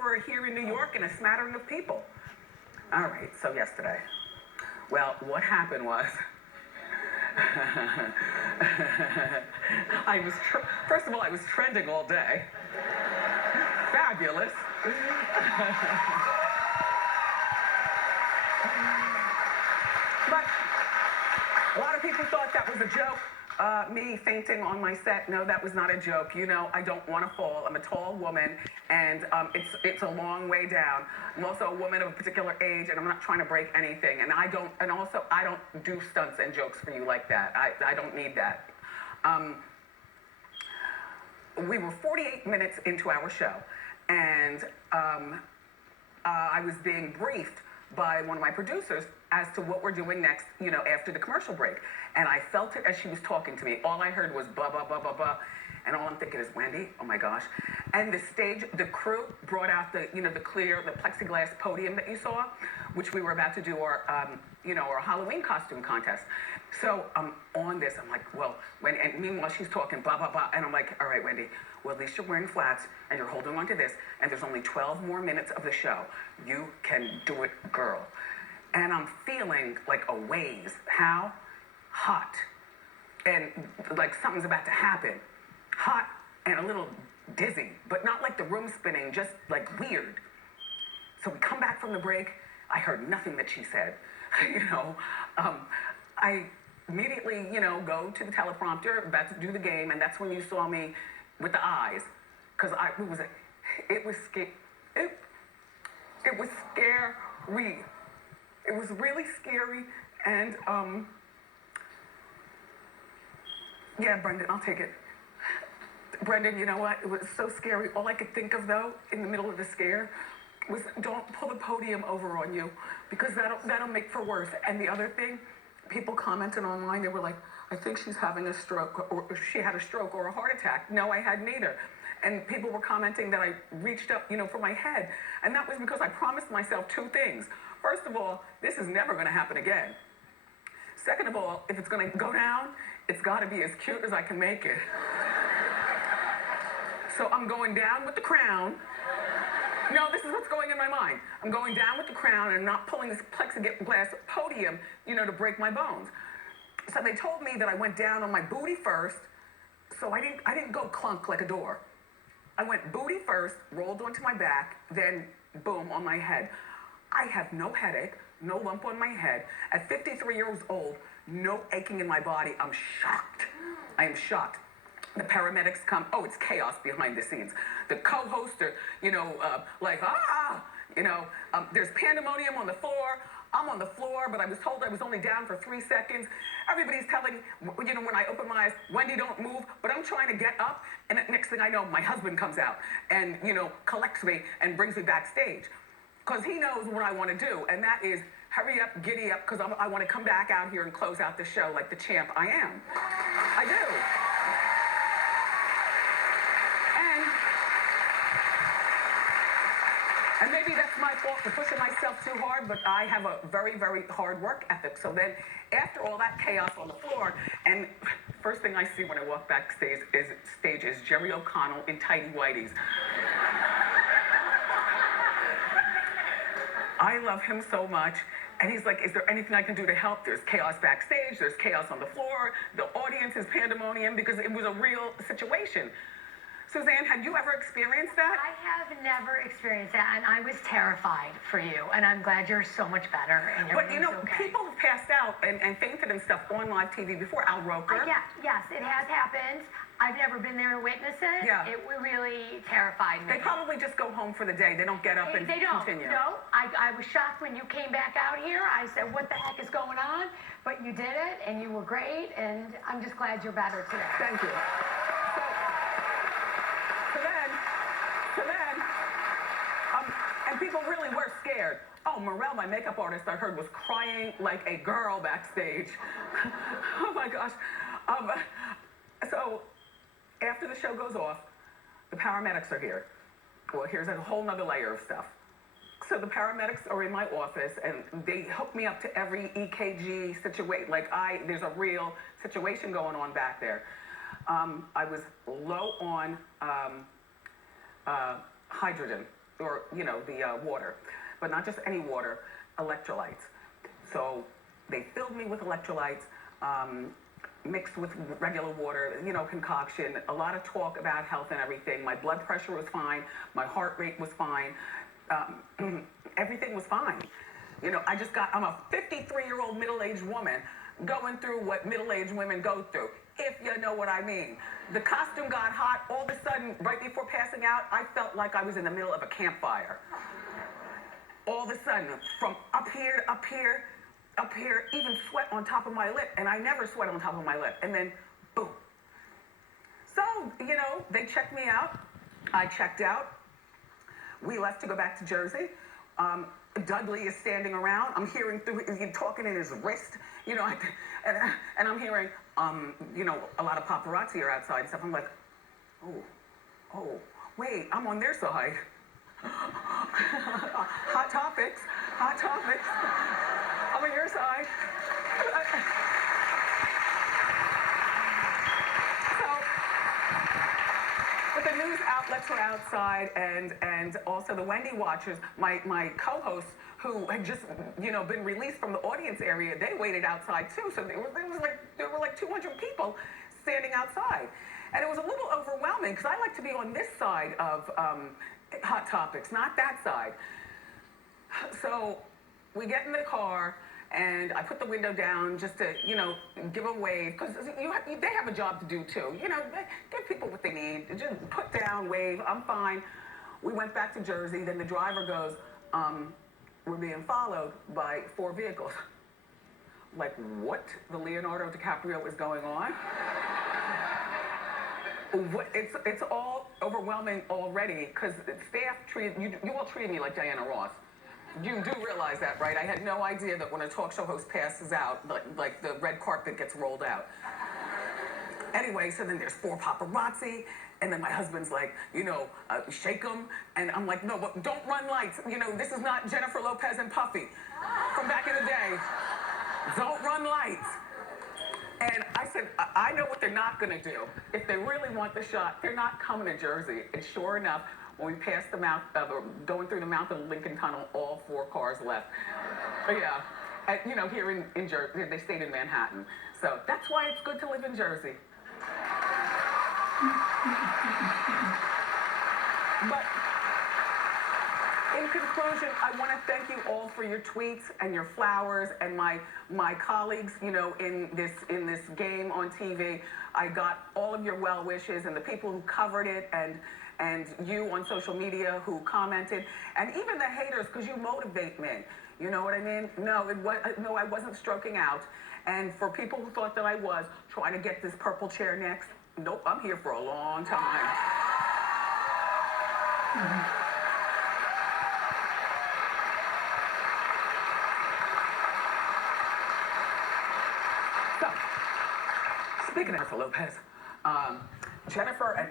for here in New York and a smattering of people. All right, so yesterday. Well, what happened was, first of all, I was trending all day. Fabulous. But a lot of people thought that was a joke. Me fainting on my set, no, that was not a joke. You know, I don't want to fall. I'm a tall woman, and it's a long way down. I'm also a woman of a particular age, and I'm not trying to break anything. And I don't do stunts and jokes for you like that. I don't need that. We were 48 minutes into our show, and I was being briefed by one of my producers as to what we're doing next, you know, after the commercial break. And I felt it as she was talking to me. All I heard was blah, blah, blah, blah, blah. And all I'm thinking is, Wendy, oh my gosh. And the crew brought out the plexiglass podium that you saw, which we were about to do our Halloween costume contest. So I'm on this, I'm like, well, and meanwhile she's talking blah, blah, blah. And I'm like, all right, Wendy, well, at least you're wearing flats and you're holding on to this. And there's only 12 more minutes of the show. You can do it, girl. And I'm feeling like a waves. How? Hot. And like something's about to happen. Hot and a little dizzy, but not like the room spinning, just like weird. So we come back from the break. I heard nothing that she said. I immediately, go to the teleprompter, about to do the game, and that's when you saw me with the eyes. Because it was scary. It was scary. It was really scary, and yeah, Brendan, I'll take it. Brendan, you know what? It was so scary. All I could think of, though, in the middle of the scare, was don't pull the podium over on you, because that'll make for worse. And the other thing, people commented online, they were like, I think she's having a stroke, or she had a stroke or a heart attack. No, I had neither. And people were commenting that I reached up, for my head. And that was because I promised myself two things. First of all, this is never going to happen again. Second of all, if it's going to go down, it's got to be as cute as I can make it. So I'm going down with the crown. No, this is what's going in my mind. I'm going down with the crown and not pulling this plexiglass podium, to break my bones. So they told me that I went down on my booty first, so I didn't go clunk like a door. I went booty first, rolled onto my back, then boom, on my head. I have no headache, no lump on my head. At 53 years old, no aching in my body. I'm shocked. I am shocked. The paramedics come. Oh, it's chaos behind the scenes. The co-hosts are, there's pandemonium on the floor. I'm on the floor, but I was told I was only down for 3 seconds. Everybody's telling, when I open my eyes, Wendy, don't move. But I'm trying to get up, and the next thing I know, my husband comes out and, collects me and brings me backstage. Because he knows what I want to do, and that is hurry up, giddy up, because I want to come back out here and close out the show like the champ I am. I do. And maybe that's my fault for pushing myself too hard, but I have a very, very hard work ethic. So then, after all that chaos on the floor, and first thing I see when I walk backstage is Jerry O'Connell in tighty whities. I love him so much. And he's like, is there anything I can do to help? There's chaos backstage, there's chaos on the floor, the audience is pandemonium, because it was a real situation. Suzanne, had you ever experienced that? I have never experienced that, and I was terrified for you, and I'm glad you're so much better. And but okay. People have passed out and fainted and stuff on live TV before. Al Roker. Yes, it has happened. I've never been there to witness it. Yeah. It really terrified me. They probably just go home for the day. They don't get up and continue. No, I was shocked when you came back out here. I said, what the heck is going on? But you did it, and you were great, and I'm just glad you're better today. Thank you. And people really were scared. Oh, Morel, my makeup artist, I heard, was crying like a girl backstage. Oh my gosh. So after the show goes off, the paramedics are here. Well, here's a whole nother layer of stuff. So the paramedics are in my office, and they hook me up to every EKG situation. There's a real situation going on back there. I was low on hydrogen. or the water, but not just any water, electrolytes. So they filled me with electrolytes, mixed with regular water, concoction, a lot of talk about health and everything. My blood pressure was fine, my heart rate was fine, everything was fine. I'm a 53-year-old middle-aged woman going through what middle-aged women go through, if you know what I mean. The costume got hot. All of a sudden, right before passing out, I felt like I was in the middle of a campfire. All of a sudden, from up here to up here, even sweat on top of my lip, and I never sweat on top of my lip, and then boom. So, they checked me out. I checked out. We left to go back to Jersey. Dudley is standing around. I'm hearing he's talking in his wrist, and I'm hearing, a lot of paparazzi are outside and stuff. I'm like, oh, wait, I'm on their side. Hot topics. I'm on your side. But the news outlets were outside, and also the Wendy watchers, my co-hosts who had just been released from the audience area, they waited outside too. So there were like 200 people standing outside, and it was a little overwhelming because I like to be on this side of Hot Topics, not that side. So we get in the car, and I put the window down just to, give a wave, because they have a job to do too. Give people what they need. Just put down, wave, I'm fine. We went back to Jersey, then the driver goes, we're being followed by 4 vehicles. Like, what the Leonardo DiCaprio is going on? It's all overwhelming already, because staff you all treated me like Diana Ross. You do realize that, right? I had no idea that when a talk show host passes out, like the red carpet gets rolled out. Anyway, so then there's 4 paparazzi, and then my husband's like, shake them, and I'm like, no, but don't run lights. This is not Jennifer Lopez and Puffy from back in the day. Don't run lights. And I said, I know what they're not gonna do. If they really want the shot, they're not coming to Jersey. And sure enough, when we passed going through the mouth of the Lincoln Tunnel, all 4 cars left. Yeah, and, here in Jersey, they stayed in Manhattan. So that's why it's good to live in Jersey. But in conclusion, I want to thank you all for your tweets and your flowers, and my colleagues, in this game on TV. I got all of your well wishes, and the people who covered it, and you on social media who commented, and even the haters, because you motivate me. You know what I mean? No, I wasn't stroking out. And for people who thought that I was trying to get this purple chair next, nope, I'm here for a long time. So, speaking of Jennifer Lopez, Jennifer and